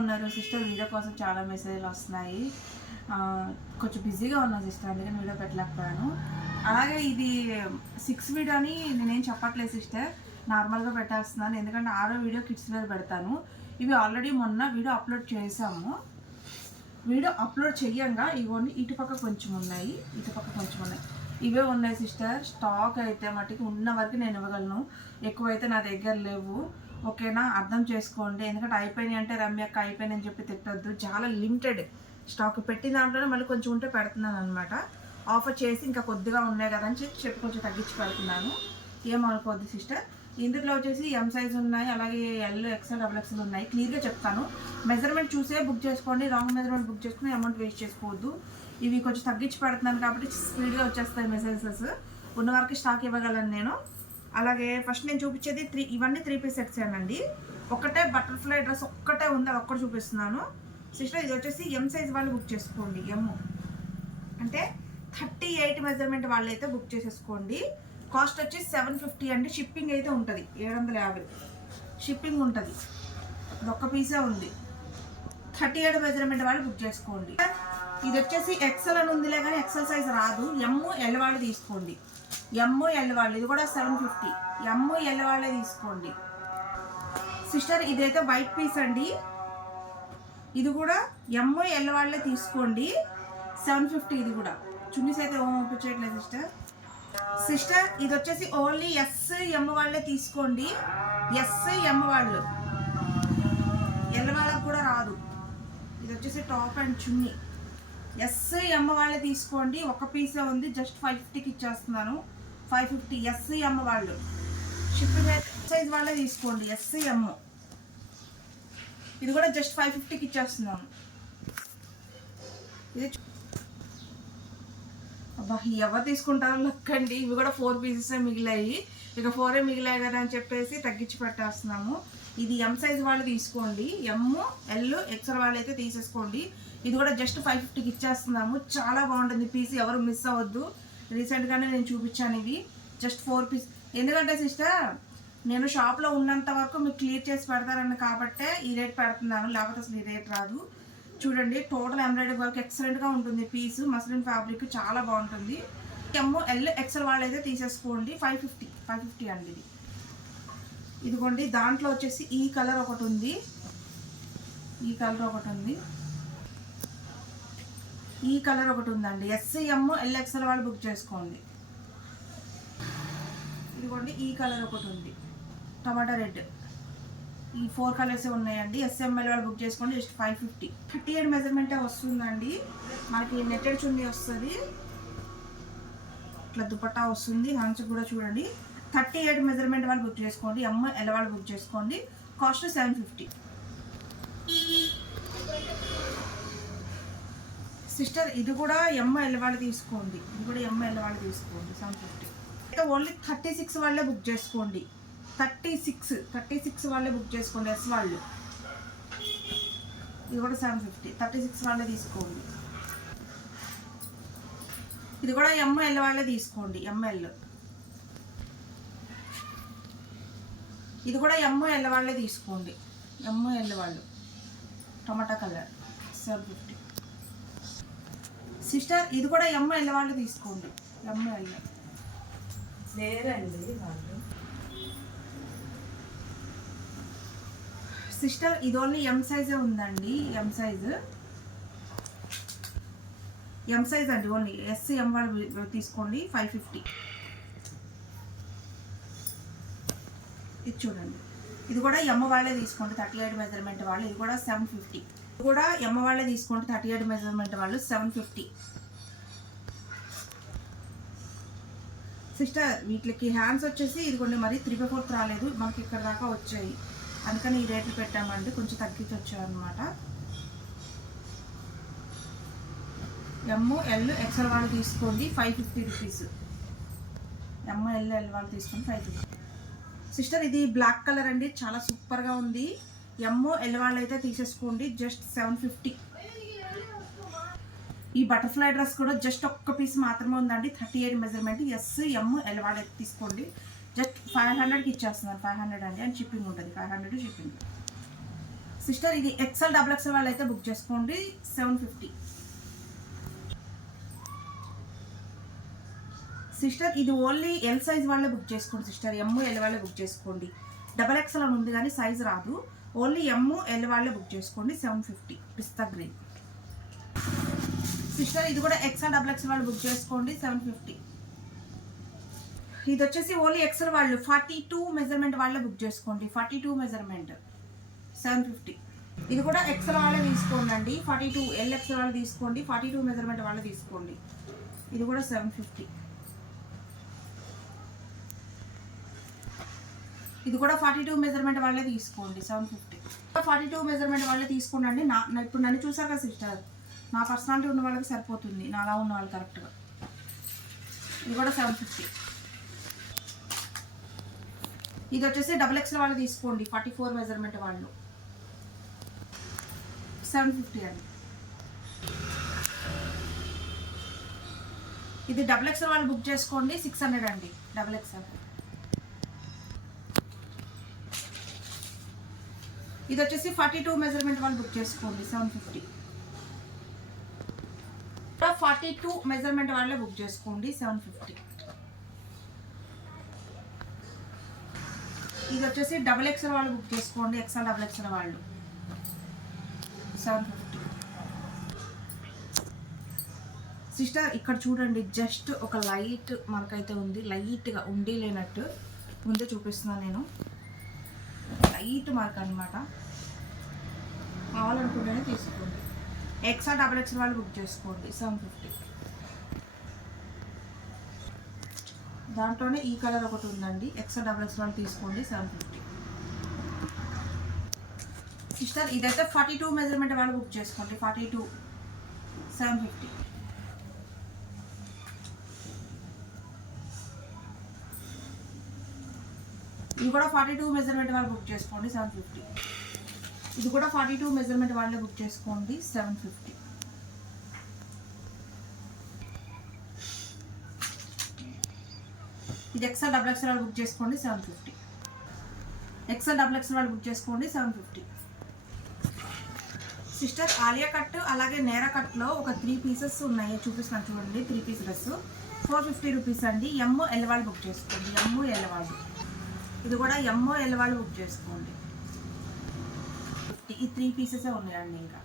ఉన్నారు sister video కోసం చాలా మెసేజ్లు వస్తున్నాయి. కొంచెం బిజీగా ఉన్నా సిస్టర్ అందుకని వీడియో పెట్టలేకపోయాను. అలాగే ఇది సిక్స్ వీడియో అని నేనేం చెప్పట్లేదు సిస్టర్ నార్మల్గా పెట్టేస్తున్నాను. ఎందుకంటే ఆరో వీడియో కిడ్స్ వేర్ పెడతాను. ఇవి ఆల్రెడీ మొన్న వీడియో అప్లోడ్ చేసాము వీడియో అప్లోడ్ చెయ్యంగా ఇవన్నీ ఇటుపక్క కొంచెం ఉన్నాయి ఇటుపక్క కొంచెం ఉన్నాయి. ఇవే ఉన్నాయి సిస్టర్. స్టాక్ అయితే మటుకు ఉన్న వరకు నేను ఇవ్వగలను. ఎక్కువైతే నా దగ్గర లేవు. ఓకేనా? అర్థం చేసుకోండి. ఎందుకంటే అయిపోయినాయి అంటే రమ్యక్క అయిపోయినాయి అని చెప్పి తిట్టద్దు. చాలా లిమిటెడ్ స్టాక్ పెట్టిన దాంట్లోనే మళ్ళీ కొంచెం ఉంటే పెడుతున్నాను అనమాట ఆఫర్ చేసి ఇంకా కొద్దిగా ఉన్నాయి కదా అని చెప్పి చెప్పి కొంచెం తగ్గించి పెడుతున్నాను. ఏమనుకోవద్దు సిస్టర్ ఇందులో వచ్చేసి ఎం సైజ్ ఉన్నాయి అలాగే ఎల్ ఎక్సెల్ డబుల్ ఎక్సెల్ ఉన్నాయి. క్లియర్గా చెప్తాను. మెజర్మెంట్ చూసే బుక్ చేసుకోండి. రాంగ్ మెజర్మెంట్ బుక్ చేసుకుని అమౌంట్ వేస్ట్ చేసుకోవద్దు. ఇవి కొంచెం తగ్గించి పెడుతున్నాను కాబట్టి స్పీడ్గా వచ్చేస్తాయి మెసేజెస్ ఉన్న వరకు స్టాక్ ఇవ్వగలను నేను. అలాగే ఫస్ట్ నేను చూపించేది త్రీ ఇవన్నీ త్రీ పీస్ సెట్స్ అండి ఒకటే బటర్ఫ్లై డ్రెస్ ఒక్కటే ఉంది అది ఒక్కటి చూపిస్తున్నాను. సిస్టర్ ఇది వచ్చేసి ఎం సైజ్ వాళ్ళు బుక్ చేసుకోండి ఎమ్ అంటే థర్టీ ఎయిట్ మెజర్మెంట్ వాళ్ళు అయితే బుక్ చేసేసుకోండి. కాస్ట్ వచ్చి సెవెన్ ఫిఫ్టీ అండి షిప్పింగ్ అయితే ఉంటుంది ఏడు వందల యాభై. షిప్పింగ్ ఉంటుంది ఇది ఒక్క పీసే ఉంది. థర్టీ ఎయిట్ మెజర్మెంట్ వాళ్ళు బుక్ చేసుకోండి. ఇది వచ్చేసి ఎక్సెల్ అని ఉందిలే కానీ ఎక్సెల్ సైజ్ రాదు ఎమ్ ఎల్ వాళ్ళు తీసుకోండి. ఎమ్ఓ ఎల్ వాళ్ళు ఇది కూడా సెవెన్ ఫిఫ్టీ ఎమ్ఓ ఎల్ వాళ్ళే తీసుకోండి. సిస్టర్ ఇదైతే వైట్ పీస్ అండి. ఇది కూడా ఎమ్ ఎల్ వాళ్ళే తీసుకోండి. సెవెన్ ఫిఫ్టీ ఇది కూడా. చున్నీస్ అయితే ఓం పంపించట్లేదు సిస్టర్ సిస్టర్ ఇది వచ్చేసి ఓన్లీ ఎస్ ఎమ్ వాళ్ళే తీసుకోండి. ఎస్ ఎమ్ వాళ్ళు ఎల్ వాళ్ళకు కూడా రాదు. ఇది వచ్చేసి top and chunni S M వాళ్ళే తీసుకోండి. ఒక పీసే ఉంది. జస్ట్ ఫైవ్ ఫిఫ్టీకి ఇచ్చేస్తున్నాను. ఫైవ్ ఫిఫ్టీ ఎస్ వాళ్ళు. షిప్పింగ్ సైజ్ వాళ్ళే తీసుకోండి ఎస్ ఇది కూడా జస్ట్ ఫైవ్ ఫిఫ్టీకి ఇచ్చేస్తున్నాను. ఇది అబ్బా ఎవరు తీసుకుంటారో లక్కండి. ఇవి కూడా ఫోర్ పీసెస్ మిగిలాయి. ఇక ఫోరే మిగిలాయి కదా అని చెప్పేసి తగ్గించి పెట్టేస్తున్నాము. ఇది ఎం సైజ్ వాళ్ళు తీసుకోండి. ఎమ్ ఎల్ ఎక్సర్ వాళ్ళు అయితే తీసేసుకోండి. ఇది కూడా జస్ట్ ఫైవ్ ఫిఫ్టీకి ఇచ్చేస్తున్నాము. చాలా బాగుంటుంది. పీస్ ఎవరు మిస్ అవ్వద్దు. రీసెంట్గానే నేను చూపించాను ఇవి. Just four piece. ఎందుకంటే సిస్టర్ నేను షాప్లో ఉన్నంత వరకు మీకు క్లియర్ చేసి పెడతారని కాబట్టే ఈ రేట్ పెడుతున్నాను. లేకపోతే అసలు ఈ రేట్ రాదు. చూడండి టోటల్ ఎంబ్రాయిడరీ వర్క్ ఎక్సలెంట్గా ఉంటుంది. పీస్ మస్లిన్ ఫ్యాబ్రిక్ చాలా బాగుంటుంది. ఎమ్మో ఎల్ ఎక్సెల్ వాళ్ళు అయితే తీసేసుకోండి. ఫైవ్ ఫిఫ్టీ ఫైవ్ ఫిఫ్టీ అండి ఇది. ఇదిగోండి దాంట్లో వచ్చేసి ఈ కలర్ ఒకటి ఉంది. ఈ కలర్ ఒకటి ఉంది. ఈ కలర్ ఒకటి ఉందండి. ఎస్సీఎమ్ ఎల్ఎక్స్ఎల్ వాళ్ళు బుక్ చేసుకోండి. ఇదిగోండి ఈ కలర్ ఒకటి ఉంది. టమాటా రెడ్. ఈ ఫోర్ కలర్స్ ఉన్నాయండి. ఎస్ఎంఎల్ వాళ్ళు బుక్ చేసుకోండి just five fifty thirty eight మెజర్మెంటే వస్తుందండి. మనకి నెట్టెడ్ చున్నీ వస్తుంది. ఇట్లా దుపట్టా వస్తుంది. హ్యాండ్స్ కూడా చూడండి. థర్టీ ఎయిట్ మెజర్మెంట్ వాళ్ళు బుక్ చేసుకోండి. ఎమ్ ఎల్ వాళ్ళు బుక్ చేసుకోండి. కాస్ట్ సెవెన్ ఫిఫ్టీ సిస్టర్ ఇది కూడా ఎమ్ ఎల్వాళ్ళు తీసుకోండి. ఇది కూడా ఎమ్ ఎల్వాళ్ళు తీసుకోండి సెవెన్ ఫిఫ్టీ అయితే ఓన్లీ థర్టీ సిక్స్ వాళ్ళే బుక్ చేసుకోండి. థర్టీ సిక్స్ థర్టీ సిక్స్ వాళ్ళే బుక్ చేసుకోండి ఎస్ వాళ్ళు. ఇది కూడా సెవెన్ ఫిఫ్టీ థర్టీ సిక్స్ వాళ్ళే తీసుకోండి. ఇది కూడా ఎంఎల్ వాళ్ళే తీసుకోండి ఎంఎల్ ఇది కూడా ఎంఎల్ వాళ్ళే తీసుకోండి. ఎంఎల్ వాళ్ళు టమాటా కలర్ సెవెన్ ఫిఫ్టీ సిస్టర్ ఇది కూడా ఎంఎల్ వాళ్ళు తీసుకోండి. ఎంఎల్ లేరండి వాళ్ళు. సిస్టర్ ఇది ఓన్లీ ఎం సైజే ఉందండి. ఎం సైజ్ ఎం సైజ్ అండి ఓన్లీ. ఎస్ ఎం వాళ్ళు తీసుకోండి. ఫైవ్ ఫిఫ్టీ ఇది చూడండి. ఇది కూడా ఎమ్మ వాళ్ళే తీసుకోండి. థర్టీ ఎయిట్ మెజర్మెంట్ వాళ్ళు. ఇది కూడా సెవెన్ ఫిఫ్టీ కూడా ఎమ్మ వాళ్ళే తీసుకుంటే థర్టీ ఎయిట్ మెజర్మెంట్ వాళ్ళు సెవెన్ ఫిఫ్టీ. సిస్టర్ వీటికి హ్యాండ్స్ వచ్చేసి ఇదిగోండి మరి త్రీ బై ఫోర్త్ రాలేదు మనకి ఇక్కడ దాకా వచ్చాయి. అందుకని ఈ రేట్లు పెట్టామండి కొంచెం తగ్గించి వచ్చాయన్నమాట. ఎమ్ ఎల్ ఎక్సెల్ వాళ్ళు తీసుకోండి five fifty rupees. M L L వాళ్ళు తీసుకోండి ఫైవ్ ఫిఫ్టీ. సిస్టర్ ఇది బ్లాక్ కలర్ అండి చాలా సూపర్గా ఉంది. ఎమ్ ఎల్ వాళ్ళు అయితే తీసేసుకోండి జస్ట్ సెవెన్ ఫిఫ్టీ ఈ బటర్ఫ్లై డ్రెస్ కూడా జస్ట్ ఒక్క పీస్ మాత్రమే ఉందండి thirty eight measurement S M L వాళ్ళు అయితే తీసుకోండి జస్ట్ ఫైవ్ హండ్రెడ్కి ఇచ్చేస్తున్నారు ఫైవ్ హండ్రెడ్ అండి అండ్ షిప్పింగ్ ఉంటుంది ఫైవ్ హండ్రెడ్ షిప్పింగ్ సిస్టర్ ఇది ఎక్సెల్ డబుల్ ఎక్సెల్ వాళ్ళు అయితే బుక్ చేసుకోండి సెవెన్ ఫిఫ్టీ సిస్టర్ ఇది ఓన్లీ ఎల్ సైజ్ వాళ్ళే బుక్ చేసుకోండి సిస్టర్ ఎమ్ ఎల్ వాళ్ళే బుక్ చేసుకోండి. డబల్ ఎక్సెల్ అని ఉంది కానీ సైజ్ రాదు. ఓన్లీ ఎమ్ ఎల్ వాళ్ళే బుక్ చేసుకోండి. సెవెన్ ఫిఫ్టీ పిస్తా గ్రీన్ సిస్టర్ ఇది కూడా ఎక్సెల్ డబుల్ ఎక్స్ వాళ్ళు బుక్ చేసుకోండి. సెవెన్ ఫిఫ్టీ ఇది వచ్చేసి ఓన్లీ ఎక్సెల్ వాళ్ళు. ఫార్టీ టూ మెజర్మెంట్ వాళ్ళే బుక్ చేసుకోండి. Forty two measurement seven fifty ఇది కూడా ఎక్సెల్ వాళ్ళే తీసుకోండి అండి ఫార్టీ టూ ఎల్ ఎక్సెల్ వాళ్ళు తీసుకోండి. ఫార్టీ టూ మెజర్మెంట్ వాళ్ళే తీసుకోండి. ఇది కూడా సెవెన్ ఫిఫ్టీ ఇది కూడా ఫార్టీ టూ మెజర్మెంట్ వాళ్ళే తీసుకోండి seven fifty forty two measurement వాళ్ళే తీసుకోండి అండి. నా ఇప్పుడు నన్ను చూసారు కదా సిస్టర్ నా పర్సనాలిటీ ఉన్న వాళ్ళకి సరిపోతుంది. నాలా ఉన్న వాళ్ళు కరెక్ట్గా ఇది కూడా సెవెన్ ఫిఫ్టీ ఇది వచ్చేసి డబుల్ ఎక్స్ఎల్ వాళ్ళు తీసుకోండి ఫార్టీ ఫోర్ మెజర్మెంట్ వాళ్ళు. సెవెన్ ఫిఫ్టీ అండి. ఇది డబుల్ ఎక్స్ఎల్ వాళ్ళు బుక్ చేసుకోండి సిక్స్ హండ్రెడ్ అండి. డబుల్ ఎక్స్ఎల్ ఇది వచ్చేసి ఫార్టీ టూ మెజర్మెంట్ వాళ్ళు బుక్ చేసుకోండి seven fifty forty two measurement వాళ్ళే బుక్ చేసుకోండి సెవెన్ ఫిఫ్టీ ఇది వచ్చేసి డబుల్ ఎక్స్ఎల్ వాళ్ళు బుక్ చేసుకోండి ఎక్స్ఎల్ డబుల్ ఎక్స్ఎల్ వాళ్ళు. సెవెన్ ఫిఫ్టీ సిస్టర్ ఇక్కడ చూడండి జస్ట్ ఒక లైట్ మనకైతే ఉంది లైట్గా ఉండి లేనట్టు. ముందే చూపిస్తున్నాను నేను. లైట్ మార్క్ అనమాట కావాలనుకుంటేనే తీసుకోండి. ఎక్స్ట్రా డబల్ ఎక్స్ వాళ్ళు బుక్ చేసుకోండి సెవెన్ ఫిఫ్టీ. దాంట్లోనే ఈ కలర్ ఒకటి ఉందండి. ఎక్స్ట్రా డబల్ ఎక్స్ వాళ్ళు తీసుకోండి సెవెన్ ఫిఫ్టీ. సిస్టర్ ఇదైతే ఫార్టీ టూ మెజర్మెంట్ వాళ్ళు బుక్ చేసుకోండి. Forty two seven fifty. ఇది కూడా ఫార్టీ టూ మెజర్మెంట్ వాళ్ళు బుక్ చేసుకోండి సెవెన్ ఫిఫ్టీ ఇది కూడా ఫార్టీ టూ మెజర్మెంట్ వాళ్ళే బుక్ చేసుకోండి సెవెన్ ఫిఫ్టీ ఇది ఎక్సెల్ డబుల్ ఎక్సెల్ వాళ్ళు బుక్ చేసుకోండి seven fifty XL double XL వాళ్ళు బుక్ చేసుకోండి seven fifty sister Alia cut అలాగే నేరా కట్లో ఒక త్రీ పీసెస్ ఉన్నాయి. చూపిస్తున్నాను చూడండి three piece dress four fifty rupees అండి. ఎమ్ ఎల్ వాళ్ళు బుక్ చేసుకోండి. ఎమ్ ఎల్ వాళ్ళు. ఇది కూడా ఎంఓ ఎల్ వాళ్ళు బుక్ చేసుకోండి. ఈ త్రీ పీసెసే ఉన్నాయండి ఇంకా.